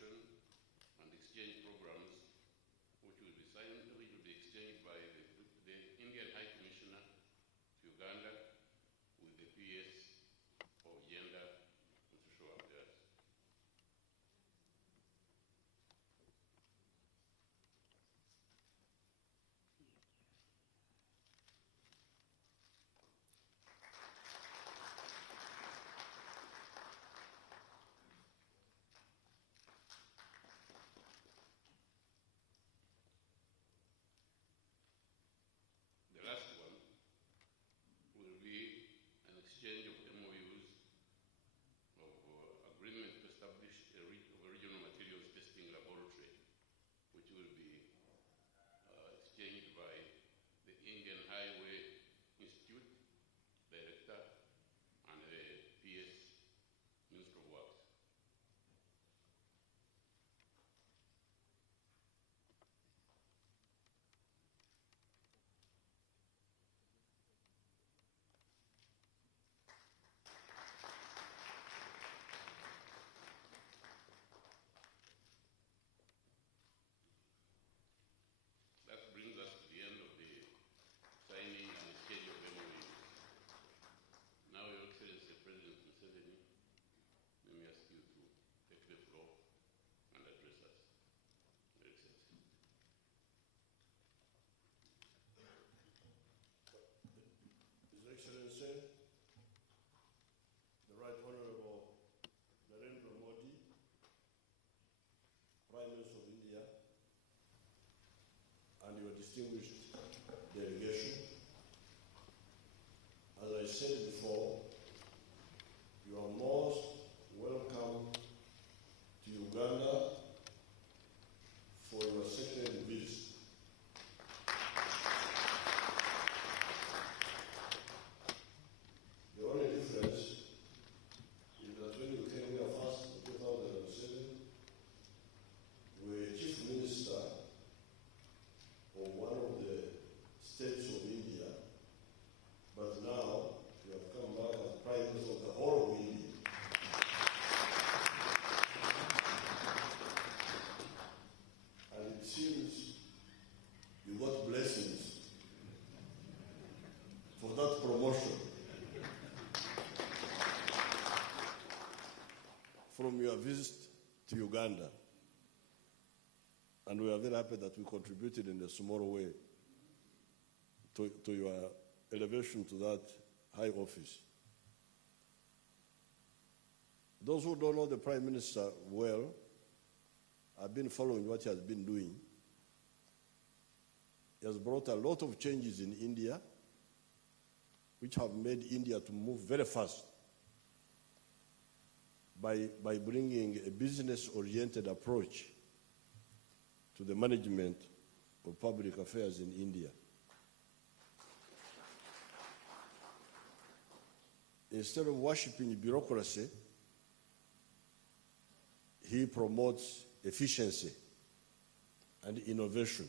cooperation and exchange programs, which will be exchanged by the Indian High Commissioner to Uganda with the PS of Gender and Social Affairs. The last one will be an exchange of MOUs of agreement to establish a regional materials testing laboratory, which will be exchanged by the Indian Highway Institute Director and the PS Minister of Works. That brings us to the end of the signing and exchange of MOUs. Now, Your Excellency President Museveni, let me ask you to take the floor and address us. Your Excellency. His Excellency, the Right Honorable Narendra Modi, Prime Minister of India, and your distinguished delegation. As I said before, you are most welcome to Uganda for your second visit. The only difference is that when you came here first in 2007, you were Chief Minister of one of the states of India, but now you have come back as Prime Minister of the whole of India. And it seems you got blessings for that promotion from your visit to Uganda. And we are very happy that we contributed in a small way to your elevation to that high office. Those who don't know the Prime Minister well have been following what he has been doing. He has brought a lot of changes in India, which have made India to move very fast by bringing a business-oriented approach to the management of public affairs in India. Instead of worshiping bureaucracy, he promotes efficiency and innovation.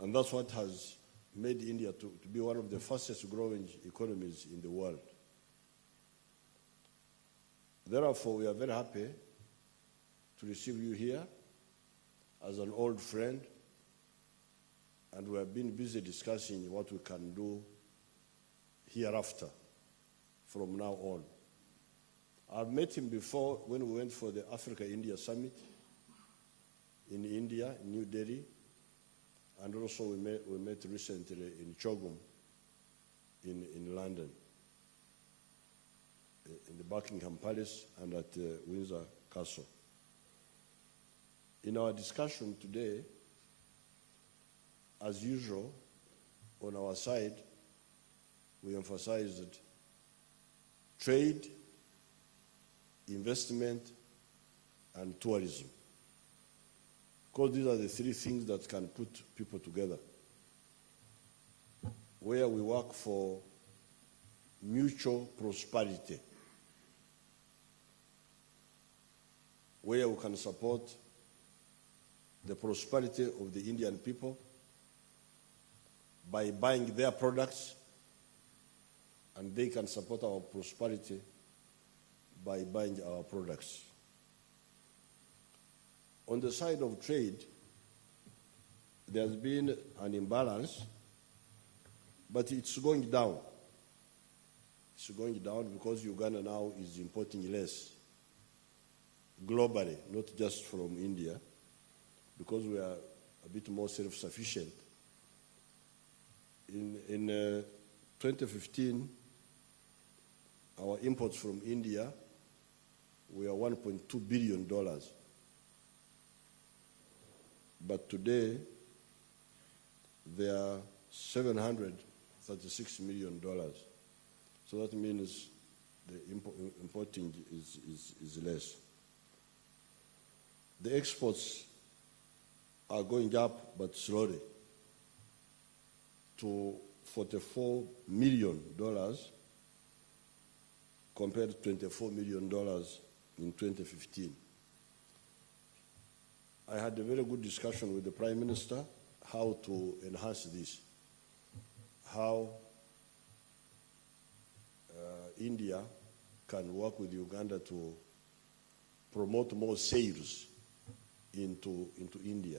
And that's what has made India to be one of the fastest growing economies in the world. Therefore, we are very happy to receive you here as an old friend, and we have been busy discussing what we can do hereafter from now on. I've met him before when we went for the Africa-India Summit in India, in New Delhi, and also we met recently in Chogum in London, in the Buckingham Palace and at Windsor Castle. In our discussion today, as usual, on our side, we emphasized trade, investment, and tourism, because these are the three things that can put people together, where we work for mutual prosperity, where we can support the prosperity of the Indian people by buying their products, and they can support our prosperity by buying our products. On the side of trade, there's been an imbalance, but it's going down. It's going down because Uganda now is importing less globally, not just from India, because we are a bit more self-sufficient. In 2015, our imports from India were $1.2 billion. But today, they are $736 million. So that means the importing is less. The exports are going up, but slowly, to $44 million compared to $24 million in 2015. I had a very good discussion with the Prime Minister how to enhance this, how India can work with Uganda to promote more sales into India.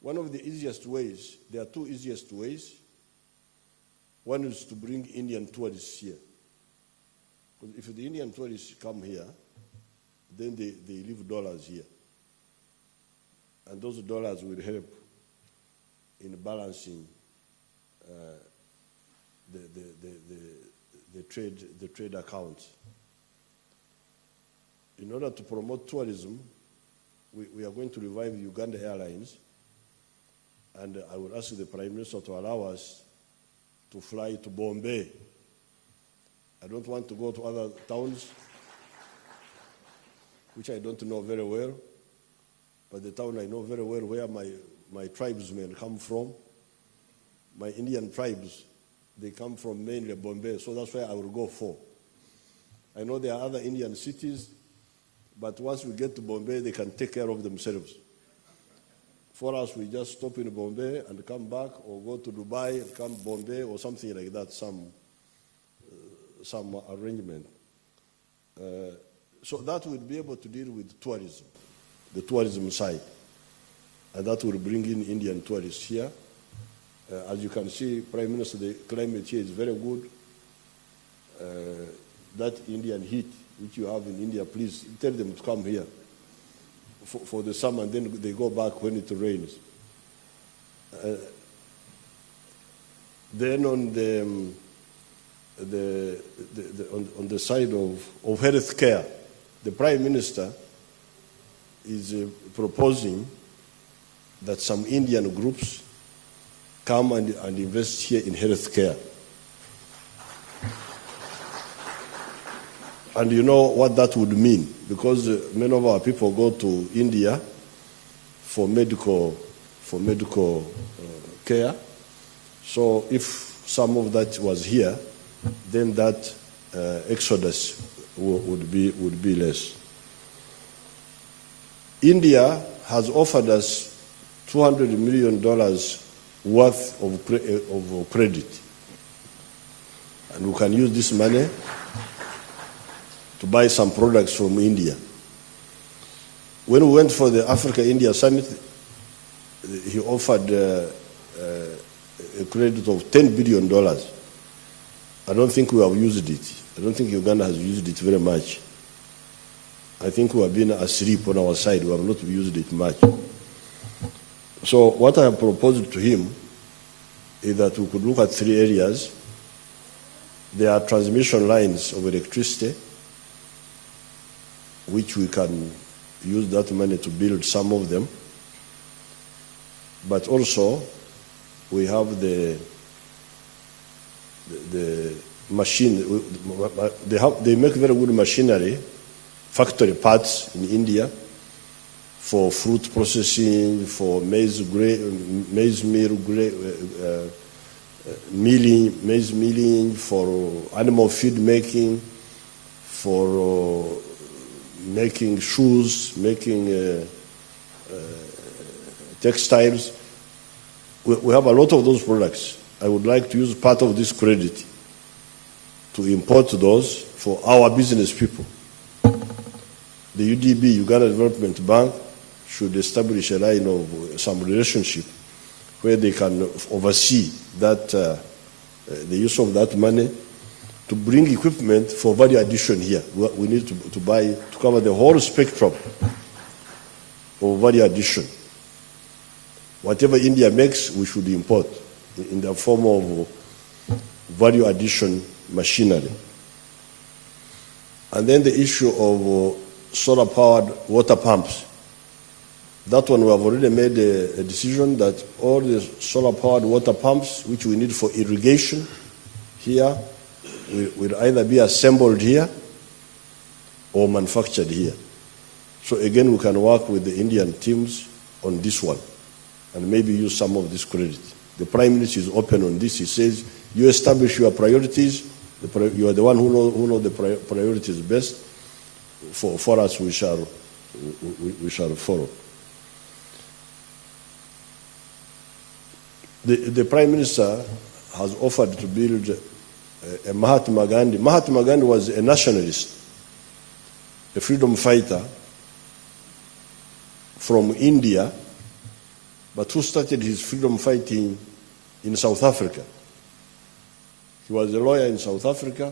One of the easiest ways, there are two easiest ways. One is to bring Indian tourists here. Because if the Indian tourists come here, then they leave dollars here. And those dollars will help in balancing the trade accounts. In order to promote tourism, we are going to revive Uganda Airlines, and I will ask the Prime Minister to allow us to fly to Bombay. I don't want to go to other towns, which I don't know very well, but the town I know very well where my tribesmen come from, my Indian tribes, they come from mainly Bombay, so that's where I will go for. I know there are other Indian cities, but once we get to Bombay, they can take care of themselves. For us, we just stop in Bombay and come back, or go to Dubai and come Bombay, or something like that, some arrangement. So that will be able to deal with tourism, the tourism side. And that will bring in Indian tourists here. As you can see, Prime Minister, the climate here is very good. That Indian heat which you have in India, please tell them to come here for the summer, and then they go back when it rains. Then on the side of health care, the Prime Minister is proposing that some Indian groups come and invest here in health care. And you know what that would mean, because many of our people go to India for medical care. So if some of that was here, then that exodus would be less. India has offered us $200 million worth of credit, and we can use this money to buy some products from India. When we went for the Africa-India Summit, he offered a credit of $10 billion. I don't think we have used it. I don't think Uganda has used it very much. I think we have been asleep on our side. We have not used it much. So what I have proposed to him is that we could look at 3 areas. There are transmission lines of electricity, which we can use that money to build some of them. But also, we have the machine. They make very good machinery, factory parts in India for fruit processing, for maize meal milling, for animal feed making, for making shoes, making textiles. We have a lot of those products. I would like to use part of this credit to import those for our business people. The UDB, Uganda Development Bank, should establish a line of some relationship where they can oversee that the use of that money to bring equipment for value addition here. We need to buy to cover the whole spectrum of value addition. Whatever India makes, we should import in the form of value addition machinery. And then the issue of solar-powered water pumps. That one we have already made a decision that all the solar-powered water pumps, which we need for irrigation here, will either be assembled here or manufactured here. So again, we can work with the Indian teams on this one and maybe use some of this credit. The Prime Minister is open on this. He says, you establish your priorities. You are the one who know the priorities best. For us, we shall follow. The Prime Minister has offered to build a Mahatma Gandhi. Mahatma Gandhi was a nationalist, a freedom fighter from India, but who started his freedom fighting in South Africa. He was a lawyer in South Africa,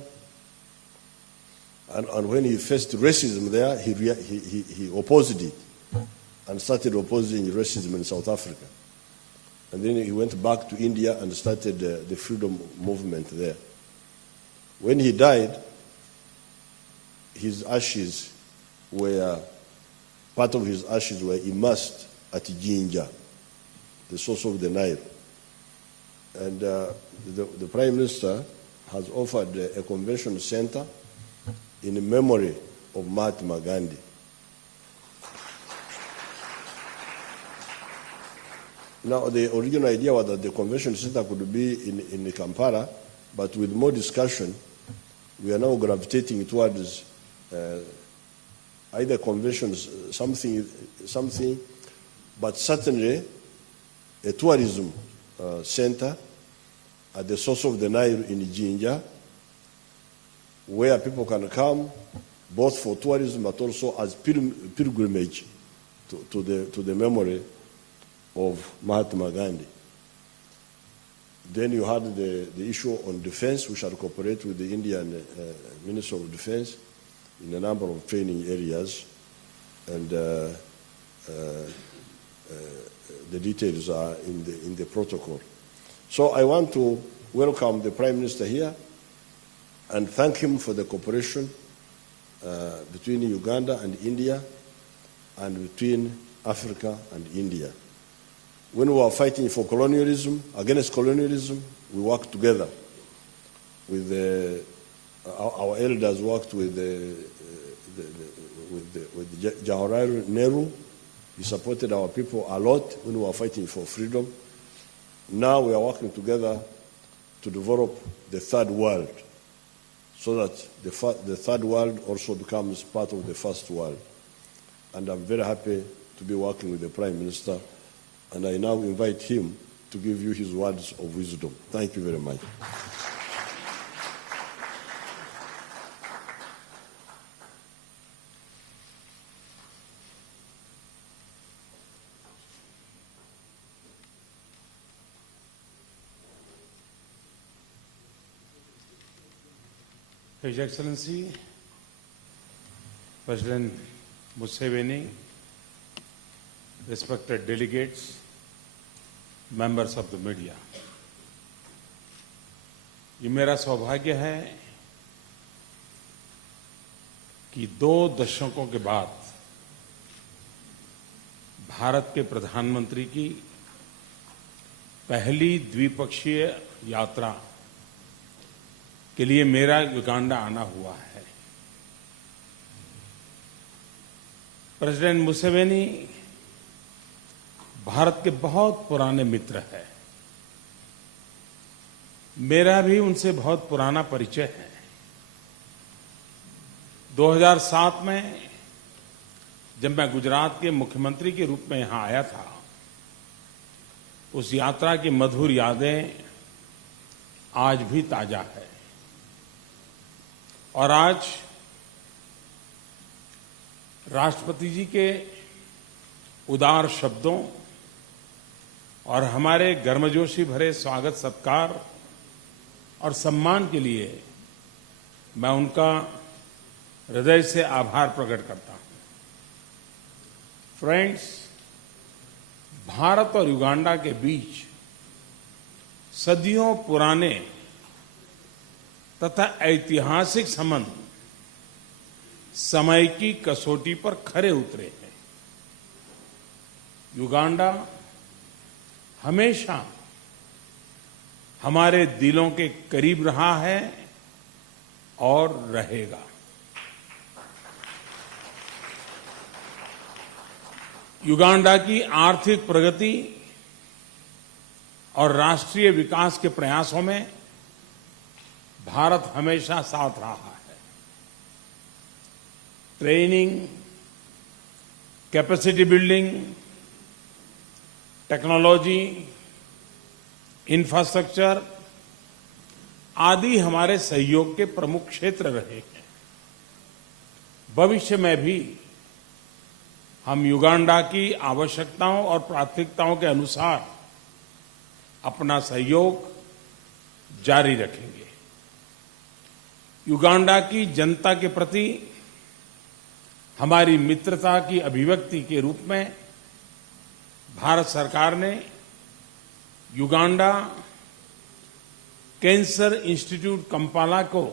and when he faced racism there, he opposed it and started opposing racism in South Africa. And then he went back to India and started the freedom movement there. When he died, his ashes were, part of his ashes were immersed at Jinja, the source of the Nile. And the Prime Minister has offered a convention center in memory of Mahatma Gandhi. Now, the original idea was that the convention center could be in Kampala, but with more discussion, we are now gravitating towards either conventions, something, but certainly a tourism center at the source of the Nile in Jinja, where people can come both for tourism but also as pilgrimage to the memory of Mahatma Gandhi. Then you had the issue on defense. We shall cooperate with the Indian Minister of Defense in a number of training areas, and the details are in the protocol. So I want to welcome the Prime Minister here and thank him for the cooperation between Uganda and India and between Africa and India. When we were fighting for colonialism, against colonialism, we worked together. With our elders worked with Jawaharlal Nehru. He supported our people a lot when we were fighting for freedom. Now we are working together to develop the third world, so that the third world also becomes part of the first world. And I'm very happy to be working with the Prime Minister, and I now invite him to give you his words of wisdom. Thank you very much. His Excellency, President Museveni, respected delegates, members of the media, ये मेरा सौभाग्य है कि 2 दशकों के बाद भारत के प्रधानमंत्री की पहली द्विपक्षीय यात्रा के लिए मेरा युगांडा आना हुआ है। प्रेसिडेंट मुसेवेनी भारत के बहुत पुराने मित्र हैं। मेरा भी उनसे बहुत पुराना परिचय है। 2007 में जब मैं गुजरात के मुख्यमंत्री के रूप में यहां आया था, उस यात्रा की मधुर यादें आज भी ताजा है। और आज राष्ट्रपति जी के उदार शब्दों और हमारे गर्मजोशी भरे स्वागत सत्कार और सम्मान के लिए मैं उनका हृदय से आभार प्रकट करता हूं। फ्रेंड्स, भारत और युगांडा के बीच सदियों पुराने तथा ऐतिहासिक संबंध समय की कसौटी पर खरे उतरे हैं। युगांडा हमेशा हमारे दिलों के करीब रहा है और रहेगा। युगांडा की आर्थिक प्रगति और राष्ट्रीय विकास के प्रयासों में भारत हमेशा साथ रहा है। Training, capacity building, technology, infrastructure आदि हमारे सहयोग के प्रमुख क्षेत्र रहे हैं। भविष्य में भी हम युगांडा की आवश्यकताओं और प्राथमिकताओं के अनुसार अपना सहयोग जारी रखेंगे। युगांडा की जनता के प्रति हमारी मित्रता की अभिव्यक्ति के रूप में भारत सरकार ने युगांडा कैंसर इंस्टीट्यूट कंपाला को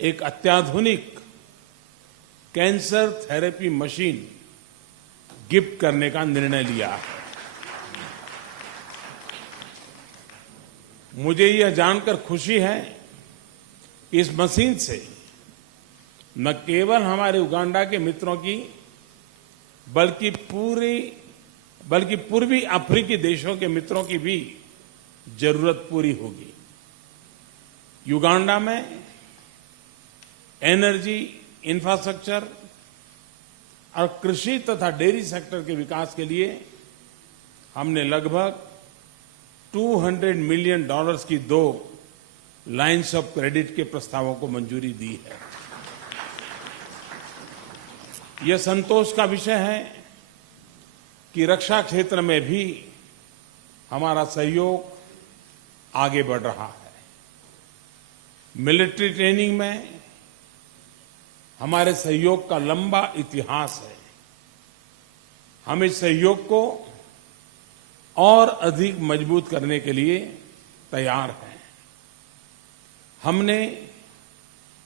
एक अत्याधुनिक कैंसर थेरेपी मशीन गिफ्ट करने का निर्णय लिया है। मुझे यह जानकर खुशी है कि इस मशीन से न केवल हमारे युगांडा के मित्रों की बल्कि पूर्वी अफ्रीकी देशों के मित्रों की भी जरूरत पूरी होगी। युगांडा में एनर्जी, इंफ्रास्ट्रक्चर और कृषि तथा डेयरी सेक्टर के विकास के लिए हमने लगभग $200 मिलियन की 2 लाइन्स ऑफ क्रेडिट के प्रस्तावों को मंजूरी दी है। यह संतोष का विषय है कि रक्षा क्षेत्र में भी हमारा सहयोग आगे बढ़ रहा है। मिलिट्री ट्रेनिंग में हमारे सहयोग का लंबा इतिहास है। हम इस सहयोग को और अधिक मजबूत करने के लिए तैयार हैं। हमने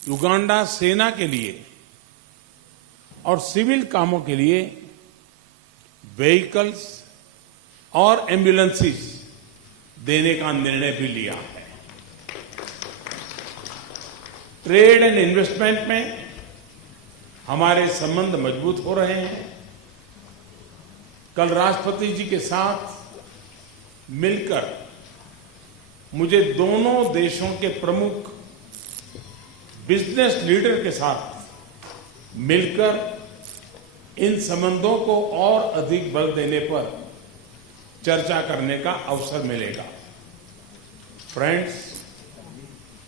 युगांडा सेना के लिए और सिविल कामों के लिए व्हीकल्स और एम्बुलेंसेस देने का निर्णय भी लिया है। ट्रेड एंड इन्वेस्टमेंट में हमारे संबंध मजबूत हो रहे हैं। कल राष्ट्रपति जी के साथ मिलकर मुझे दोनों देशों के प्रमुख बिजनेस लीडर के साथ मिलकर इन संबंधों को और अधिक बल देने पर चर्चा करने का अवसर मिलेगा। फ्रेंड्स,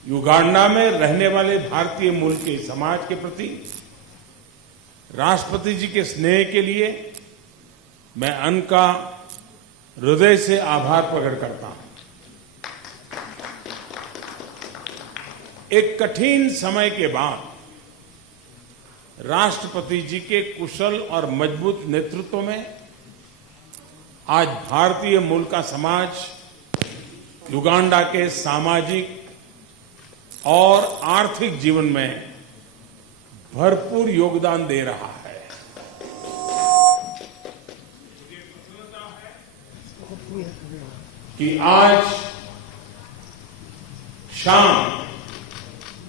युगांडा में रहने वाले भारतीय मूल के समाज के प्रति राष्ट्रपति जी के स्नेह के लिए मैं उनका हृदय से आभार प्रकट करता हूं। एक कठिन समय के बाद राष्ट्रपति जी के कुशल और मजबूत नेतृत्व में आज भारतीय मूल का समाज युगांडा के सामाजिक और आर्थिक जीवन में भरपूर योगदान दे रहा है। कि आज शाम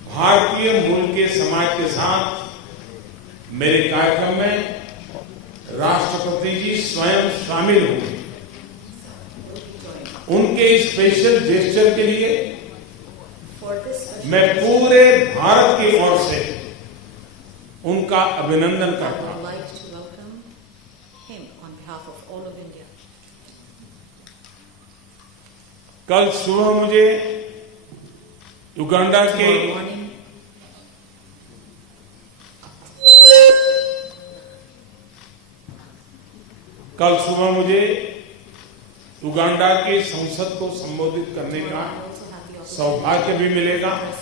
भारतीय मूल के समाज के साथ मेरे कार्यक्रम में राष्ट्रपति जी स्वयं शामिल होंगे। उनके इस स्पेशल जेस्चर के लिए मैं पूरे भारत की ओर से उनका अभिनंदन करता हूं। कल सुबह मुझे युगांडा के कल सुबह मुझे युगांडा की संसद को संबोधित करने का सौभाग्य भी मिलेगा।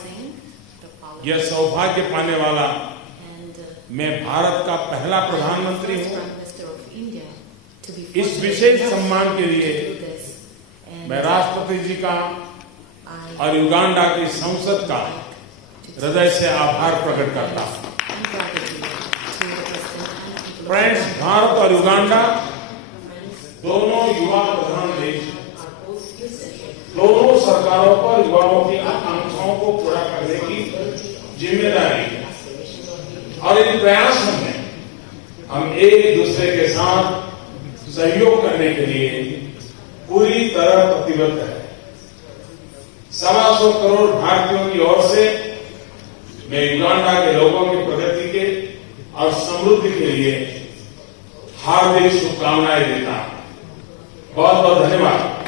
यह सौभाग्य पाने वाला मैं भारत का पहला प्रधानमंत्री हूं। इस विशेष सम्मान के लिए मैं राष्ट्रपति जी का और युगांडा की संसद का हृदय से आभार प्रकट करता हूं। फ्रेंड्स, भारत और युगांडा दोनों युवा प्रधान देश, दोनों सरकारों पर युवाओं की आकांक्षाओं को पूरा करने की जिम्मेदारी है और इन प्रयासों में हम एक दूसरे के साथ सहयोग करने के लिए पूरी तरह प्रतिबद्ध है। 125 करोड़ भारतीयों की ओर से मैं युगांडा के लोगों की प्रगति के और समृद्धि के लिए हार्दिक शुभकामनाएं देता हूं। बहुत बहुत धन्यवाद।